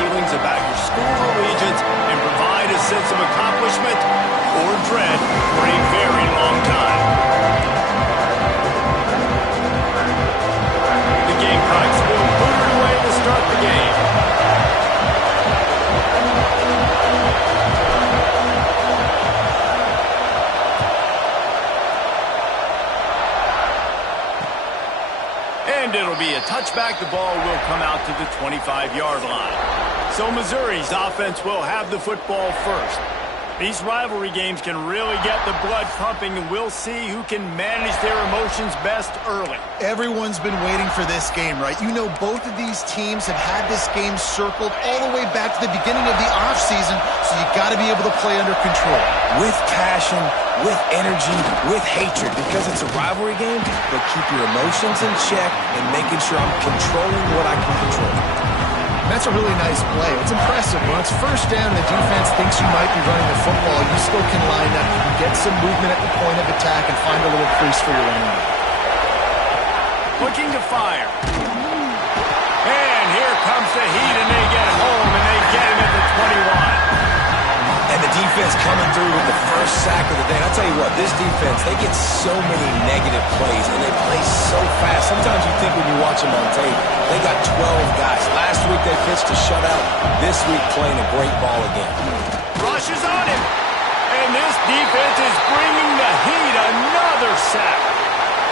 feelings about your school allegiance and provide a sense of accomplishment or dread for a very long time. The Gamecocks will put it away to start the game. And it'll be a touchback. The ball will come out to the 25-yard line. So Missouri's offense will have the football first. These rivalry games can really get the blood pumping, and we'll see who can manage their emotions best early. Everyone's been waiting for this game, right? You know, both of these teams have had this game circled all the way back to the beginning of the offseason, so you got to be able to play under control. With passion, with energy, with hatred, because it's a rivalry game, but keep your emotions in check and making sure I'm controlling what I can control. That's a really nice play. It's impressive. When it's first down, the defense thinks you might be running the football. You still can line up. You can get some movement at the point of attack and find a little crease for your running back. Looking to fire. And here comes the heat, and they get home, and they get him at the 21. And the defense coming through with the first sack of the day. And I'll tell you what, this defense, they get so many negative plays, and they play so fast. Sometimes you think when you watch them on tape, they got 12 guys. Last week they pitched a shutout. This week playing a great ball again. Rushes on him. And this defense is bringing the heat. Another sack.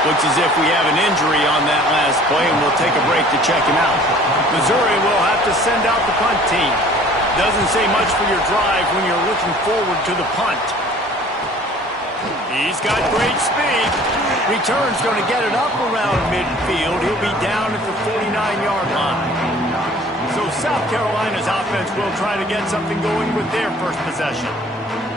Looks as if we have an injury on that last play, and we'll take a break to check him out. Missouri will have to send out the punt team. Doesn't say much for your drive when you're looking forward to the punt. He's got great speed. Return's going to get it up around midfield. He'll be down at the 49-yard line. So South Carolina's offense will try to get something going with their first possession.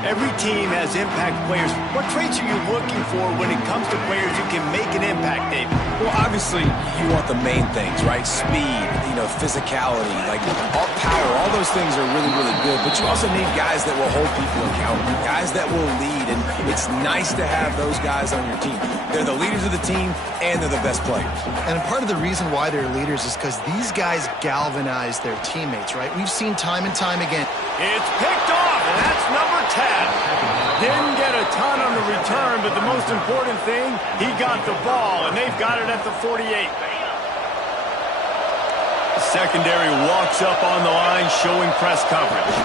Every team has impact players. What traits are you looking for when it comes to players who can make an impact, David? Well, obviously, you want the main things, right? Speed, physicality, like all power, all those things are really, really good. But you also need guys that will hold people accountable, guys that will lead. And it's nice to have those guys on your team. They're the leaders of the team, and they're the best players. And part of the reason why they're leaders is because these guys galvanize their teammates, right? We've seen time and time again. It's picked off, and that's number 10. Didn't get a ton on the return, but the most important thing, he got the ball, and they've got it at the 48. The secondary walks up on the line, showing press coverage.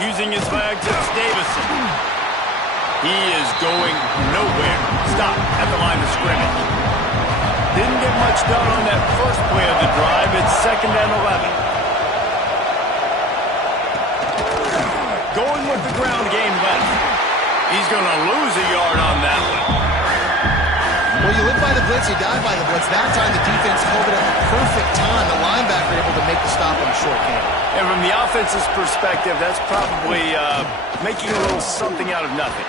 Using his legs, it's Davison. He is going nowhere. Stop at the line of scrimmage. Didn't get much done on that first play of the drive. It's 2nd and 11. Going with the ground game left. He's going to lose a yard on that one. Well, you live by the blitz, you die by the blitz. That time the defense held it at the perfect time. The linebacker able to make the stop on the short game. And from the offense's perspective, that's probably making a little something out of nothing.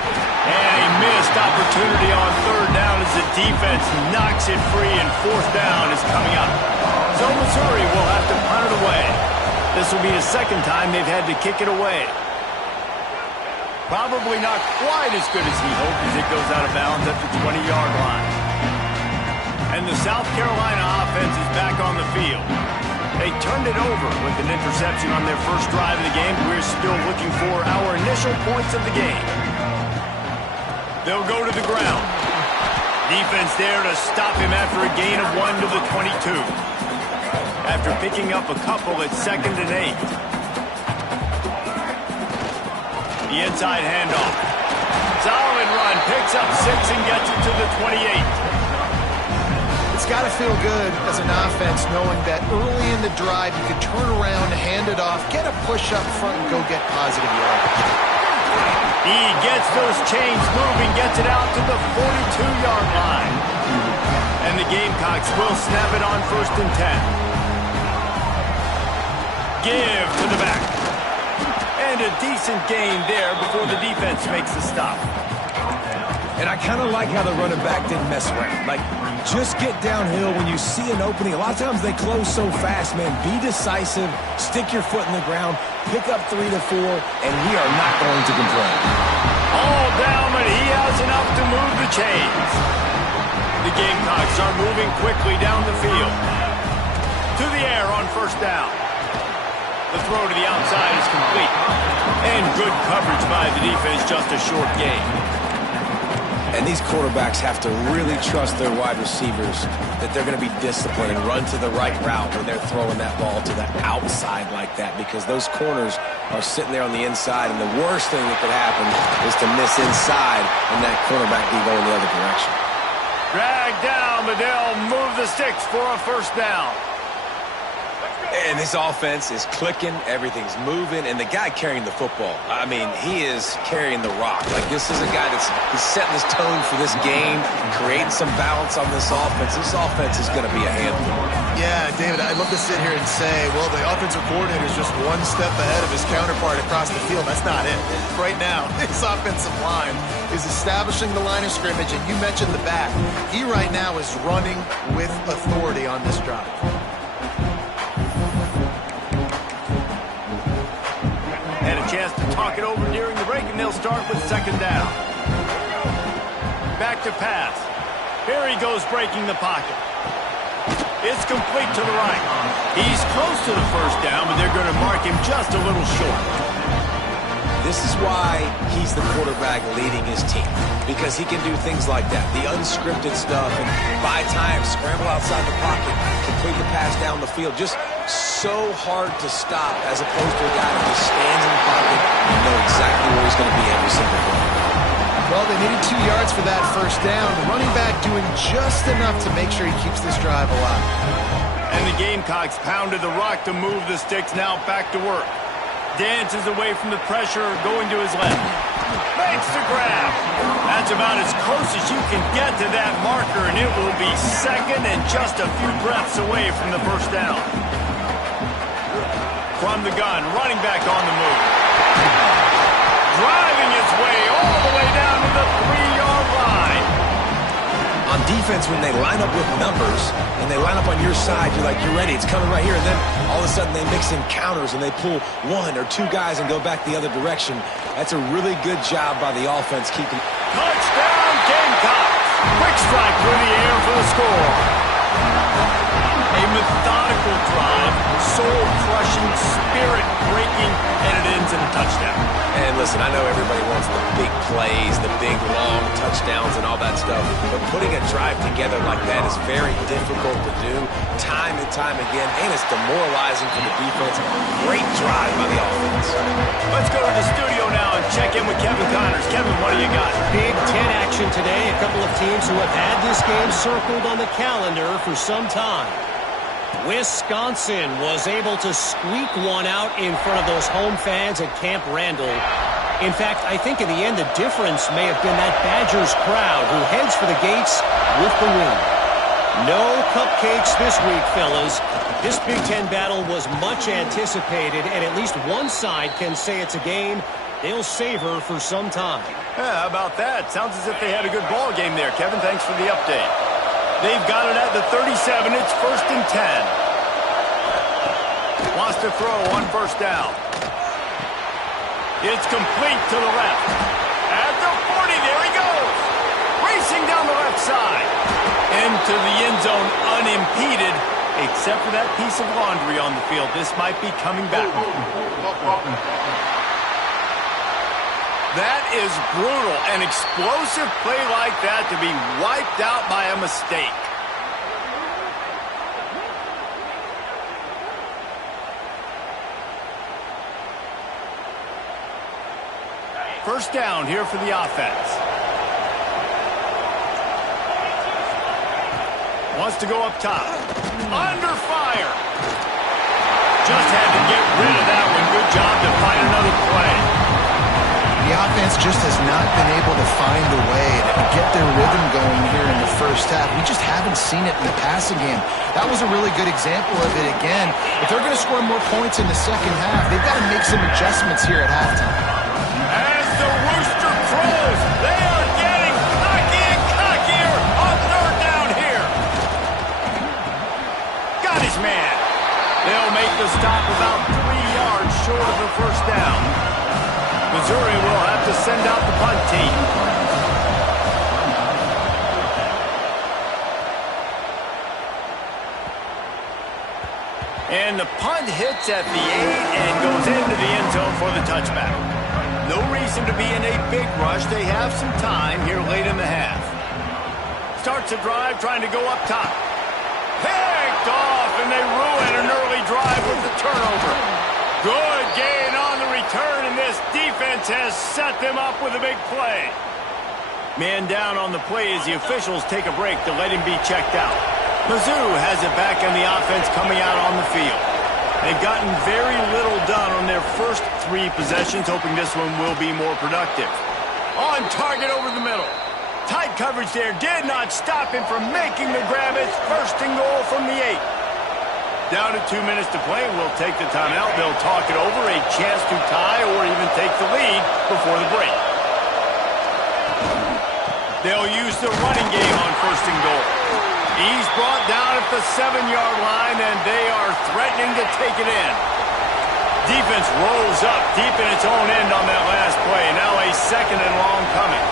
And a missed opportunity on 3rd down as the defense knocks it free, and 4th down is coming up. So Missouri will have to punt it away. This will be the 2nd time they've had to kick it away. Probably not quite as good as he hoped as it goes out of bounds at the 20-yard line. And the South Carolina offense is back on the field. They turned it over with an interception on their first drive of the game. We're still looking for our initial points of the game. They'll go to the ground. Defense there to stop him after a gain of 1 to the 22. After picking up a couple at 2nd and 8. The inside handoff. Solid run. Picks up 6 and gets it to the 28. It's got to feel good as an offense knowing that early in the drive you can turn around, hand it off, get a push up front, and go get positive yards. He gets those chains moving, gets it out to the 42-yard line. And the Gamecocks will snap it on 1st and 10. Give to the back. And a decent gain there before the defense makes the stop. And I kind of like how the running back didn't mess around. Like, just get downhill when you see an opening. A lot of times they close so fast, man. Be decisive, stick your foot in the ground, pick up 3 to 4, and we are not going to complain. All down, but he has enough to move the chains. The Gamecocks are moving quickly down the field. To the air on 1st down. The throw to the outside is complete. And good coverage by the defense, just a short gain. And these quarterbacks have to really trust their wide receivers that they're going to be disciplined and run to the right route when they're throwing that ball to the outside like that, because those corners are sitting there on the inside, and the worst thing that could happen is to miss inside and that cornerback be going the other direction. Drag down, but they'll move the sticks for a first down. And this offense is clicking, everything's moving, and the guy carrying the football, I mean, he is carrying the rock. Like, this is a guy he's setting his tone for this game, creating some balance on this offense. This offense is going to be a handful. Yeah, David, I'd love to sit here and say, well, the offensive coordinator is just one step ahead of his counterpart across the field. That's not it. Right now, his offensive line is establishing the line of scrimmage, and you mentioned the back. He right now is running with authority on this drive. And a chance to talk it over during the break, and they'll start with second down. Back to pass. Here he goes, breaking the pocket. It's complete to the right. He's close to the first down, but they're going to mark him just a little short. This is why he's the quarterback leading his team, because he can do things like that, the unscripted stuff, and buy time, scramble outside the pocket, complete the pass down the field. Just so hard to stop, as opposed to a guy that just stands in the pocket and know exactly where he's going to be every single play. Well, they needed 2 yards for that first down. The running back doing just enough to make sure he keeps this drive alive. And the Gamecocks pounded the rock to move the sticks, now back to work. Dances away from the pressure, going to his left. Makes the grab. That's about as close as you can get to that marker, and it will be second and just a few breaths away from the first down. From the gun, running back on the move. Driving its way all the way down to the 3-yard line. On defense, when they line up with numbers and they line up on your side, you're like, you're ready, it's coming right here. And then all of a sudden they mix in counters and they pull 1 or 2 guys and go back the other direction. That's a really good job by the offense keeping. Touchdown, Gamecocks. Quick strike through the air for the score. A methodical drive, soul-crushing, spirit-breaking, and it ends in a touchdown. And listen, I know everybody wants the big plays, the big, long touchdowns and all that stuff, but putting a drive together like that is very difficult to do time and time again, and it's demoralizing for the defense. Great drive by the offense. Let's go to the studio now and check in with Kevin Connors. Kevin, what do you got? Big Ten action today. A couple of teams who have had this game circled on the calendar for some time. Wisconsin was able to squeak one out in front of those home fans at Camp Randall. In fact, I think in the end the difference may have been that Badgers crowd who heads for the gates with the win. No cupcakes this week, fellas. This Big Ten battle was much anticipated, and at least one side can say it's a game they'll savor for some time. Yeah, how about that? Sounds as if they had a good ball game there. Kevin, thanks for the update. They've got it at the 37. It's 1st and 10. Wants to throw on first down. It's complete to the left. At the 40, there he goes. Racing down the left side. Into the end zone unimpeded, except for that piece of laundry on the field. This might be coming back. That is brutal. An explosive play like that to be wiped out by a mistake. First down here for the offense. Wants to go up top. Under fire. Just had to get rid of that one. Good job to find another play. The offense just has not been able to find a way to get their rhythm going here in the first half. We just haven't seen it in the passing game. That was a really good example of it again. If they're going to score more points in the second half, they've got to make some adjustments here at halftime. As the rooster crows, they are getting cocky and cockier on third down here. Got his man. They'll make the stop about 3 yards short of the first down. Missouri will have to send out the punt team. And the punt hits at the 8 and goes into the end zone for the touchback. No reason to be in a big rush. They have some time here late in the half. Starts a drive trying to go up top. Picked off, and they ruin an early drive with the turnover. Good gain on the return, and this defense has set them up with a big play. Man down on the play as the officials take a break to let him be checked out. Gotw has it back on the offense coming out on the field. They've gotten very little done on their first 3 possessions, hoping this one will be more productive. On target over the middle. Tight coverage there did not stop him from making the grab. It's 1st and goal from the 8. Down to 2 minutes to play. We'll take the timeout. They'll talk it over. A chance to tie or even take the lead before the break. They'll use the running game on 1st and goal. He's brought down at the 7-yard line, and they are threatening to take it in. Defense rolls up deep in its own end on that last play. Now a 2nd and long coming.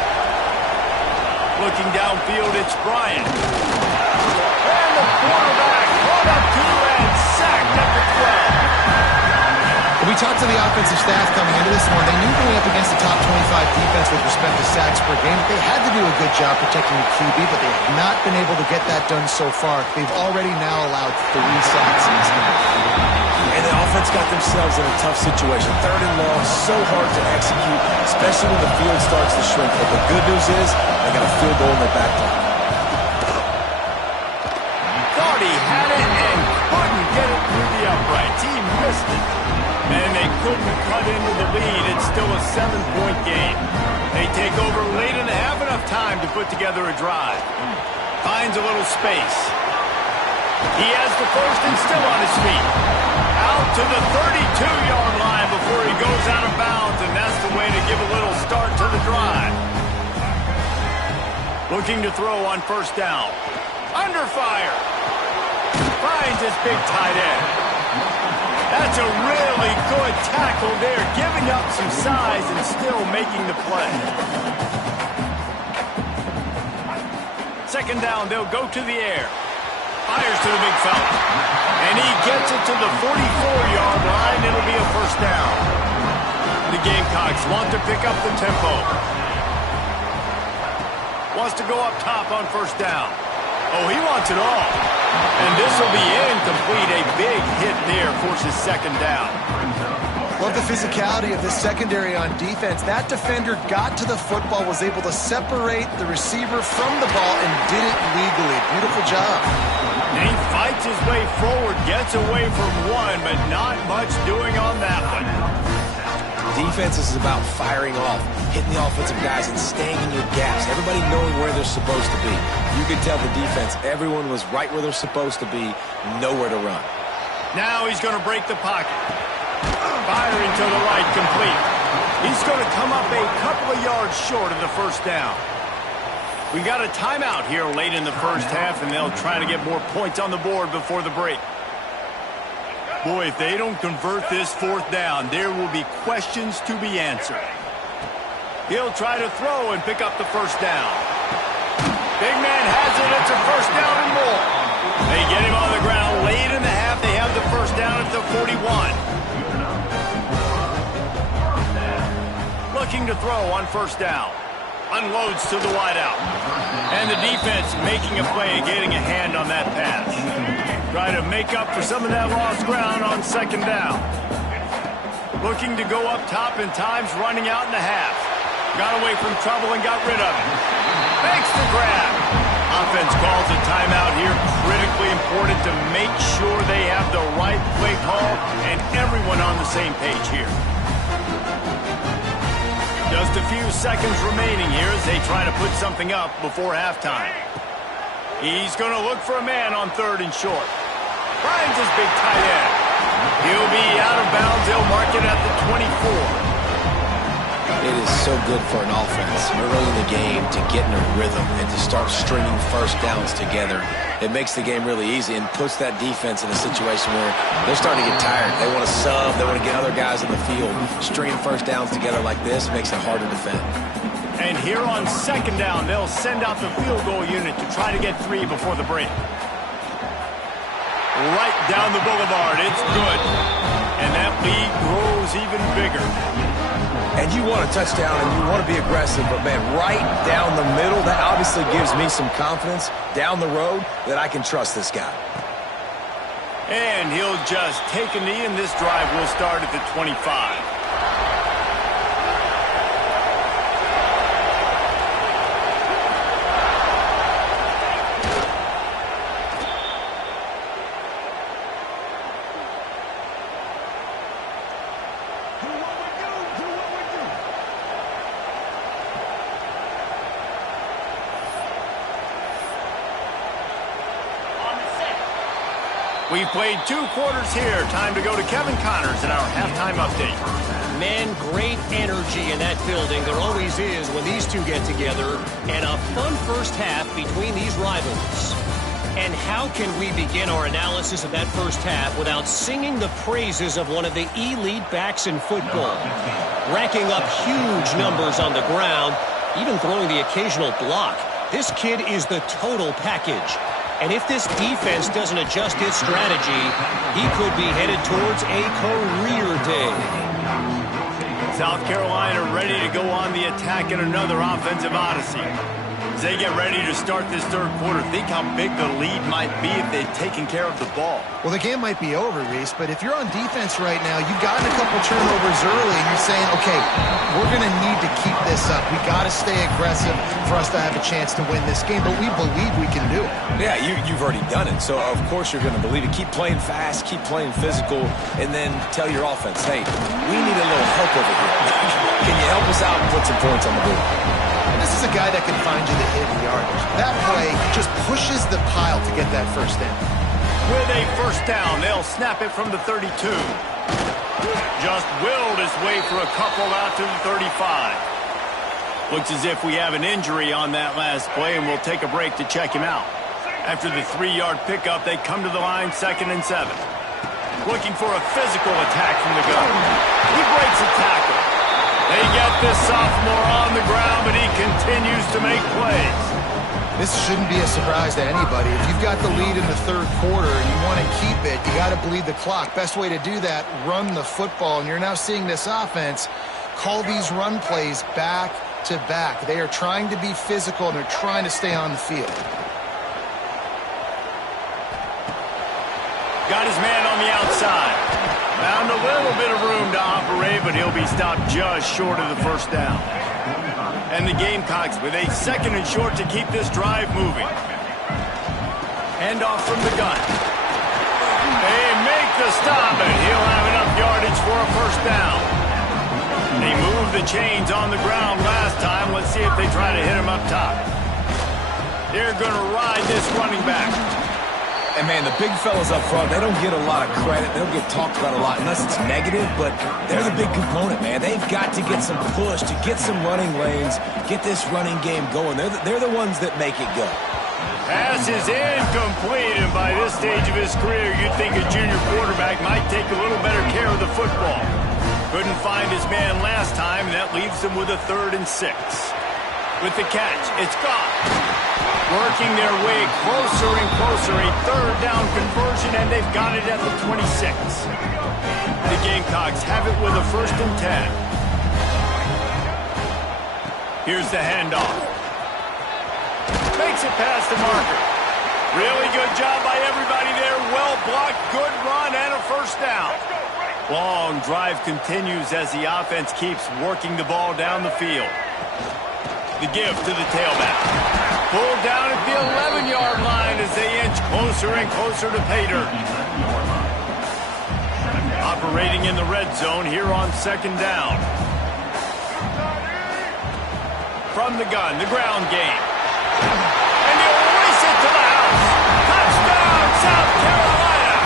Looking downfield, it's Bryant. And the quarterback brought up 2 and sacked at the 12. We talked to the offensive staff coming into this one. They knew going up against the top 25 defense with respect to sacks per game. They had to do a good job protecting the QB, but they have not been able to get that done so far. They've already now allowed 3 sacks in this game. And the offense got themselves in a tough situation. 3rd and long, so hard to execute, especially when the field starts to shrink. But the good news is they got a field goal in their back pocket. Thought he had it and couldn't get it through the uprights. He missed it. And they couldn't cut into the lead. It's still a 7-point game. They take over late in the half, enough time to put together a drive. Finds a little space. He has the 1st and still on his feet. Out to the 32-yard line before he goes out of bounds, and that's the way to give a little start to the drive. Looking to throw on 1st down. Under fire. Finds his big tight end. That's a really good tackle there, giving up some size and still making the play. 2nd down, they'll go to the air. Fires to the big fella. And he gets it to the 44-yard line. It'll be a 1st down. The Gamecocks want to pick up the tempo. Wants to go up top on 1st down. Oh, he wants it all. And this will be incomplete. A big hit there forces 2nd down. Love the physicality of this secondary on defense. That defender got to the football, was able to separate the receiver from the ball, and did it legally. Beautiful job. And he fights his way forward, gets away from one, but not much doing on that one. Defense is about firing off, hitting the offensive guys, and staying in your gaps. Everybody knowing where they're supposed to be. You could tell the defense, everyone was right where they're supposed to be, nowhere to run. Now he's going to break the pocket. Firing to the right, complete. He's going to come up a couple of yards short of the 1st down. We got a timeout here late in the 1st half, and they'll try to get more points on the board before the break. Boy, if they don't convert this 4th down, there will be questions to be answered. He'll try to throw and pick up the 1st down. Big man has it. It's a 1st down and more. They get him on the ground late in the half. They have the 1st down at the 41. Looking to throw on 1st down. Unloads to the wideout. And the defense making a play and getting a hand on that pass. Try to make up for some of that lost ground on 2nd down. Looking to go up top, and time's running out in the half. Got away from trouble and got rid of it. Makes the grab. Offense calls a timeout here. Critically important to make sure they have the right play call and everyone on the same page here. Just a few seconds remaining here as they try to put something up before halftime. He's going to look for a man on 3rd and short. Finds his big tight end. He'll be out of bounds. They'll mark it at the 24. It is so good for an offense early in the game to get in a rhythm and to start stringing 1st downs together. It makes the game really easy and puts that defense in a situation where they're starting to get tired. They want to sub. They want to get other guys in the field. Stringing 1st downs together like this makes it hard to defend. And here on 2nd down, they'll send out the field goal unit to try to get 3 before the break. right down the boulevard. It's good. And that lead grows even bigger. And you want a touchdown and you want to be aggressive, but, man, right down the middle, that obviously gives me some confidence down the road that I can trust this guy. And he'll just take a knee, and this drive will start at the 25. We've played 2 quarters here. Time to go to Kevin Connors in our halftime update. Man, great energy in that building. There always is when these two get together. And a fun first half between these rivals. And how can we begin our analysis of that first half without singing the praises of one of the elite backs in football? Racking up huge numbers on the ground, even throwing the occasional block. This kid is the total package. And if this defense doesn't adjust its strategy, he could be headed towards a career day. South Carolina ready to go on the attack in another offensive odyssey. As they get ready to start this third quarter, think how big the lead might be if they'd taken care of the ball. Well, the game might be over, Reese, but if you're on defense right now, you've gotten a couple turnovers early, and you're saying, okay, we're going to need to keep this up. We got to stay aggressive for us to have a chance to win this game, but we believe we can do it. Yeah, you've already done it, so of course you're going to believe it. Keep playing fast, keep playing physical, and then tell your offense, hey, we need a little help over here. Can you help us out and put some points on the board? This is a guy that can find you the hidden yardage. That play just pushes the pile to get that first down. With a first down, they'll snap it from the 32. Just willed his way for a couple out to the 35. Looks as if we have an injury on that last play, and we'll take a break to check him out. After the 3-yard pickup, they come to the line 2nd and 7. Looking for a physical attack from the gun. He breaks a tackle. They get this sophomore on the ground, but he continues to make plays. This shouldn't be a surprise to anybody. If you've got the lead in the third quarter and you want to keep it, you got to bleed the clock. Best way to do that, run the football. And you're now seeing this offense call these run plays back to back. They are trying to be physical, and they're trying to stay on the field. Got his man on the outside. Found a little bit of room to operate, but he'll be stopped just short of the first down. And the Gamecocks with a 2nd and short to keep this drive moving. Hand off from the gun. They make the stop, and he'll have enough yardage for a first down. They moved the chains on the ground last time. Let's see if they try to hit him up top. They're going to ride this running back. And, man, the big fellas up front, they don't get a lot of credit. They don't get talked about a lot unless it's negative, but they're the big component, man. They've got to get some push, to get some running lanes, get this running game going. They're the ones that make it go. Pass is incomplete, and by this stage of his career, you'd think a junior quarterback might take a little better care of the football. Couldn't find his man last time, and that leaves him with a 3rd and 6. With the catch, it's gone. Working their way closer and closer, a 3rd down conversion, and they've got it at the 26. The Gamecocks have it with a 1st and 10. Here's the handoff. Makes it past the marker. Really good job by everybody there. Well blocked, good run, and a first down. Long drive continues as the offense keeps working the ball down the field. The give to the tailback. Pulled down at the 11-yard line as they inch closer and closer to pay dirt. Operating in the red zone here on 2nd down. From the gun, the ground game. And he'll race it to the house. Touchdown, South Carolina!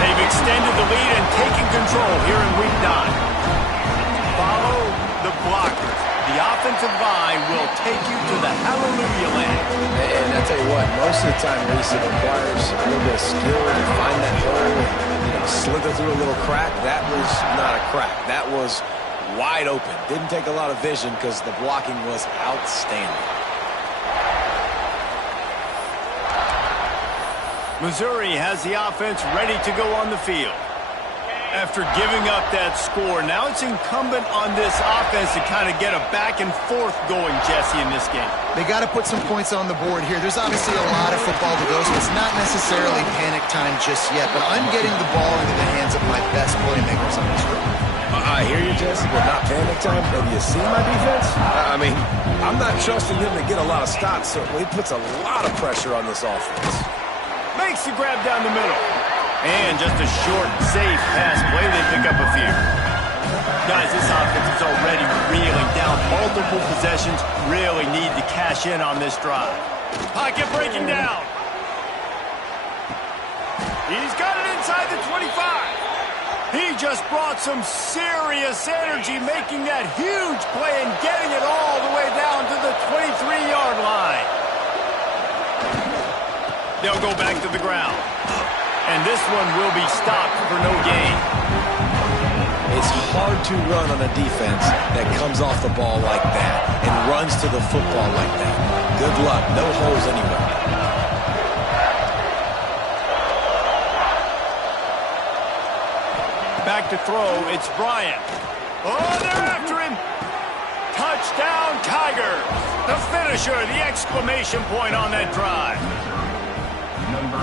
They've extended the lead and taken control here in Week 9. Follow the blockers. The offensive line will take you to the hallelujah land. And I tell you what, most of the time, Reese, it requires a little bit of skill to find that hole, slither through a little crack. That was not a crack. That was wide open. Didn't take a lot of vision because the blocking was outstanding. Missouri has the offense ready to go on the field. After giving up that score, now it's incumbent on this offense to kind of get a back and forth going, Jesse, in this game. They got to put some points on the board here. There's obviously a lot of football to go, so it's not necessarily panic time just yet, but I'm getting the ball into the hands of my best playmakers on this drive. I hear you, Jesse, but not panic time. Have you seen my defense? I mean, I'm not trusting them to get a lot of stops, so it puts a lot of pressure on this offense. Makes the grab down the middle. And just a short, safe pass play. They pick up a few. Guys, this offense is already reeling down. Multiple possessions, really need to cash in on this drive. Pocket breaking down. He's got it inside the 25. He just brought some serious energy, making that huge play and getting it all the way down to the 23-yard line. They'll go back to the ground. And this one will be stopped for no gain. It's hard to run on a defense that comes off the ball like that and runs to the football like that. Good luck. No holes anywhere. Back to throw. It's Bryant. Oh, they're after him. Touchdown, Tigers. The finisher, the exclamation point on that drive.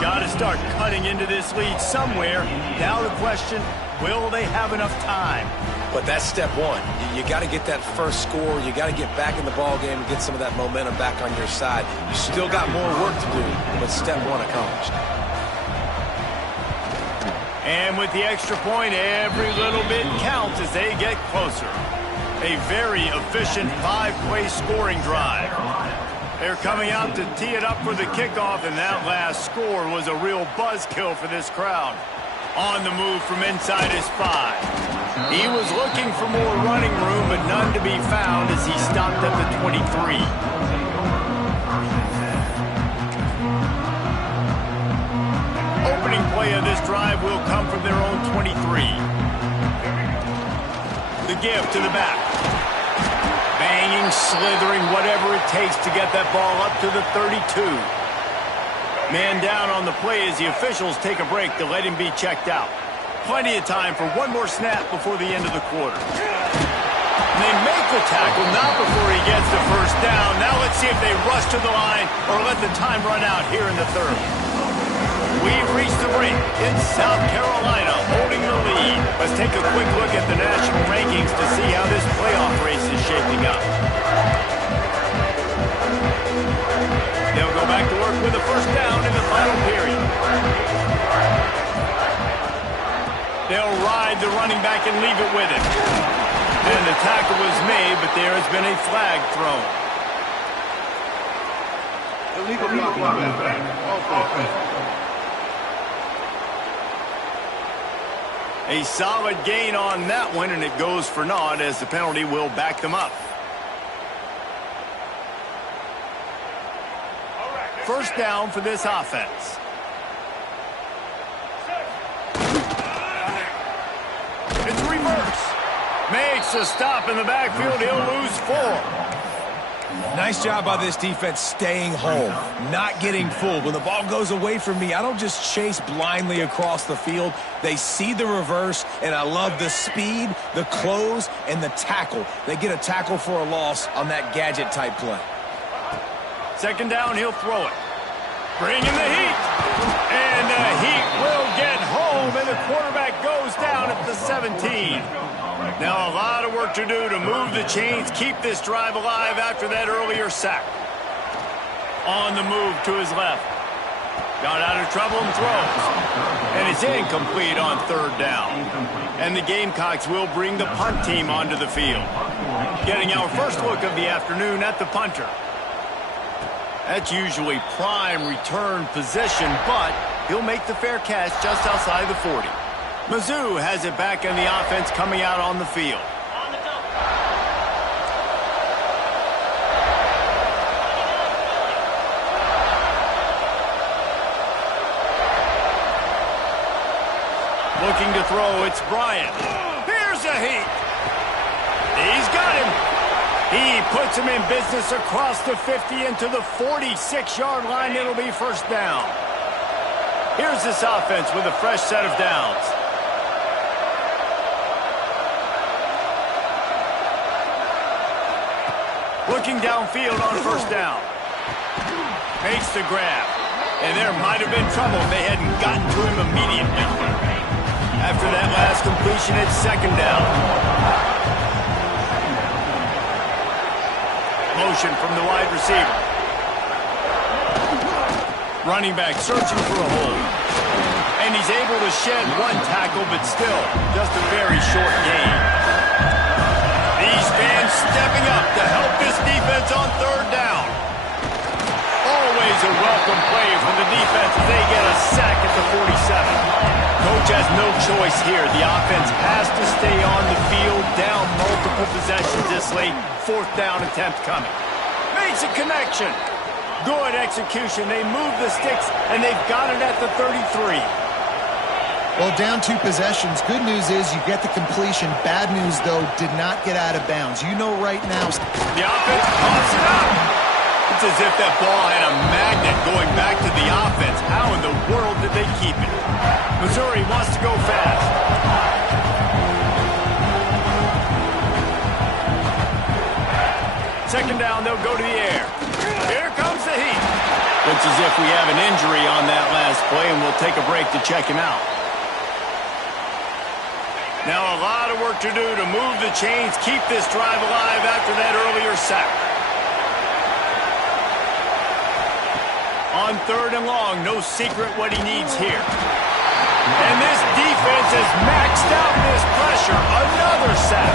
Got to start cutting into this lead somewhere. Now the question, will they have enough time? But that's step one. You got to get that first score. You got to get back in the ball game and get some of that momentum back on your side. You still got more work to do, but step one accomplished. And with the extra point, every little bit counts as they get closer. A very efficient 5-play scoring drive. They're coming out to tee it up for the kickoff, and that last score was a real buzzkill for this crowd. On the move from inside his 5. He was looking for more running room, but none to be found as he stopped at the 23. Opening play of this drive will come from their own 23. The give to the back. Banging, slithering, whatever it takes to get that ball up to the 32. Man down on the play as the officials take a break to let him be checked out. Plenty of time for one more snap before the end of the quarter. And they make the tackle, not before he gets the first down. Now let's see if they rush to the line or let the time run out here in the third. We've reached the break. It's South Carolina holding the lead. Let's take a quick look at the national rankings to see how this playoff race is shaping up. They'll go back to work with a first down in the final period. They'll ride the running back and leave it with him. And the tackle was made, but there has been a flag thrown. Illegal block. A solid gain on that one, and it goes for naught as the penalty will back them up. First down for this offense. It's reverse. Makes a stop in the backfield. He'll lose 4. Nice job by this defense staying home, not getting fooled. When the ball goes away from me, I don't just chase blindly across the field. They see the reverse, and I love the speed, the close, and the tackle. They get a tackle for a loss on that gadget-type play. Second down, he'll throw it. Bring in the heat. And the heat will get home, and the quarterback goes down at the 17. Now a lot of work to do to move the chains, keep this drive alive after that earlier sack. On the move to his left. Got out of trouble and throws. And it's incomplete on third down. And the Gamecocks will bring the punt team onto the field. Getting our first look of the afternoon at the punter. That's usually prime return position, but he'll make the fair catch just outside the 40. Mizzou has it back in the offense coming out on the field. Looking to throw, it's Bryant. Here's a heat. He's got him. He puts him in business across the 50 into the 46-yard line. It'll be first down. Here's this offense with a fresh set of downs. Looking downfield on first down. Makes the grab. And there might have been trouble if they hadn't gotten to him immediately. After that last completion, it's second down. Motion from the wide receiver. Running back searching for a hole. And he's able to shed one tackle, but still, just a very short gain. These fans stepping up to help this defense on third down. Always a welcome play from the defense as they get a sack at the 47. Coach has no choice here. The offense has to stay on the field, down multiple possessions this late. Fourth down attempt coming. Makes a connection. Good execution. They move the sticks, and they've got it at the 33. Well, down 2 possessions. Good news is you get the completion. Bad news, though, did not get out of bounds. You know right now. The offense pops it up. It's as if that ball had a magnet going back to the offense. How in the world did they keep it? Missouri wants to go fast. Second down, they'll go to the air. Here comes the heat. Looks as if we have an injury on that last play, and we'll take a break to check him out. Now a lot of work to do to move the chains, keep this drive alive after that earlier sack. On third and long, no secret what he needs here. And this defense has maxed out this pressure. Another sack.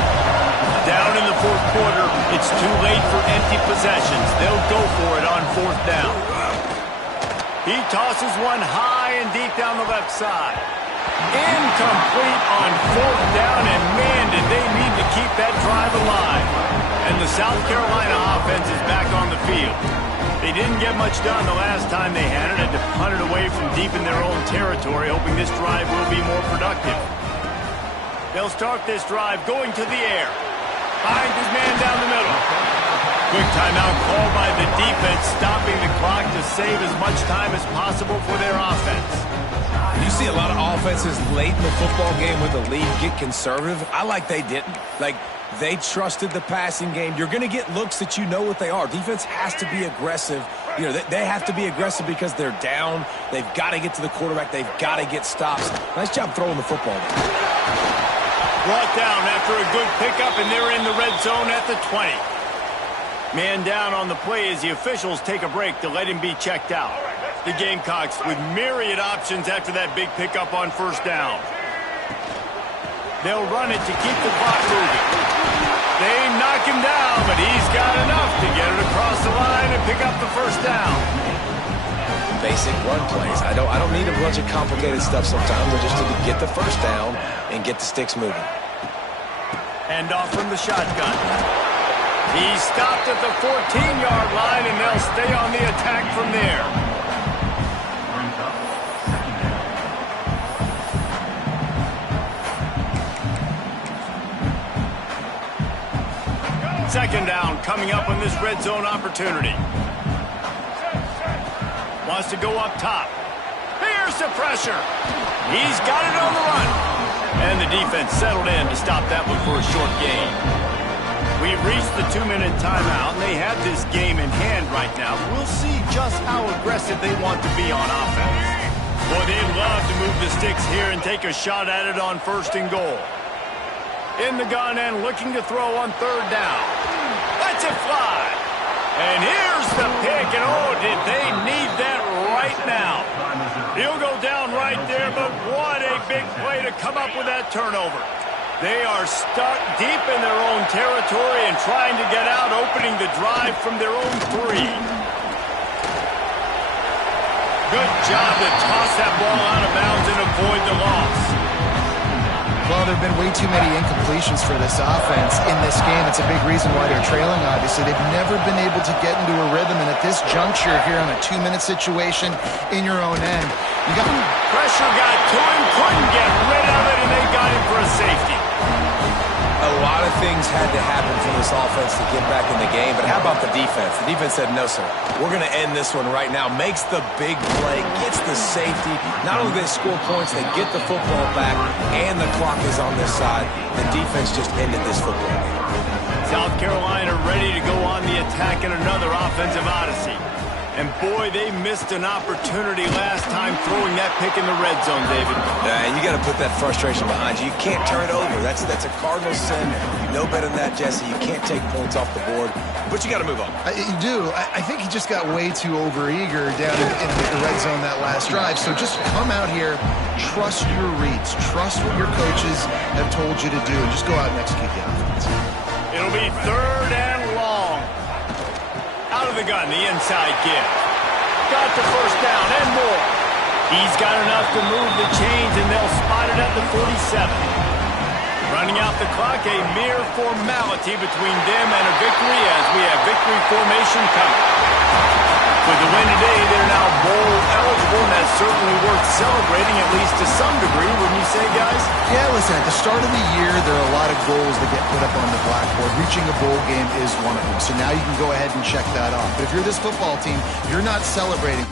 Down in the fourth quarter, it's too late for empty possessions. They'll go for it on fourth down. He tosses one high and deep down the left side. Incomplete on fourth down, and man, did they need to keep that drive alive. And the South Carolina offense is back on the field. They didn't get much done the last time they had it, and to punt it away from deep in their own territory, hoping this drive will be more productive. They'll start this drive going to the air. Finds his man down the middle. Quick timeout called by the defense, stopping the clock to save as much time as possible for their offense. You see a lot of offenses late in the football game with the lead get conservative. I like they didn't. Like, they trusted the passing game. You're going to get looks that you know what they are. Defense has to be aggressive. You know, they have to be aggressive because they're down. They've got to get to the quarterback. They've got to get stops. Nice job throwing the football. Brought down after a good pickup, and they're in the red zone at the 20. Man down on the play as the officials take a break to let him be checked out. The Gamecocks with myriad options after that big pickup on first down. They'll run it to keep the clock moving. They knock him down, but he's got enough to get it across the line and pick up the first down. Basic run plays. I don't need a bunch of complicated stuff sometimes. I just need to get the first down and get the sticks moving. Hand off from the shotgun. He stopped at the 14-yard line, and they'll stay on the attack from there. Second down coming up on this red zone opportunity. Wants to go up top. Here's the pressure. He's got it on the run. And the defense settled in to stop that one for a short gain. We've reached the 2-minute timeout, and they have this game in hand right now. We'll see just how aggressive they want to be on offense. Boy, they'd love to move the sticks here and take a shot at it on first and goal. In the gun and looking to throw on third down. Lets it fly. And here's the pick, and oh, did they need that right now. He'll go down right there, but what a big play to come up with that turnover. They are stuck deep in their own territory and trying to get out, opening the drive from their own 3. Good job to toss that ball out of bounds and avoid the loss. Well, there have been way too many incompletions for this offense in this game. It's a big reason why they're trailing, obviously. They've never been able to get into a rhythm, and at this juncture here on a 2-minute situation in your own end, you got pressure got to him, couldn't get rid of it, and they got him for a safety. a lot of things had to happen for this offense to get back in the game, but how about the defense? The defense said, no, sir, we're going to end this one right now. Makes the big play, gets the safety. Not only do they score points, they get the football back, and the clock is on this side. The defense just ended this football game. South Carolina ready to go on the attack in another offensive odyssey. And boy, they missed an opportunity last time throwing that pick in the red zone, David. And you got to put that frustration behind you. You can't turn it over. That's a cardinal sin. You know better than that, Jesse. You can't take points off the board, but you got to move on. You do. I think he just got way too overeager down in the red zone that last drive. So just come out here, trust your reads, trust what your coaches have told you to do, and just go out and execute the offense. It'll be 3rd and long. Out of the gun, the inside give. Got the first down and more. He's got enough to move the chains, and they'll spot it at the 47. Running out the clock, a mere formality between them and a victory as we have victory formation coming. With the win today, they're now bowl eligible, and that's certainly worth celebrating, at least to some degree, wouldn't you say, guys? Yeah, listen, at the start of the year, there are a lot of goals that get put up on the blackboard. Reaching a bowl game is one of them. So now you can go ahead and check that off. But if you're this football team, you're not celebrating.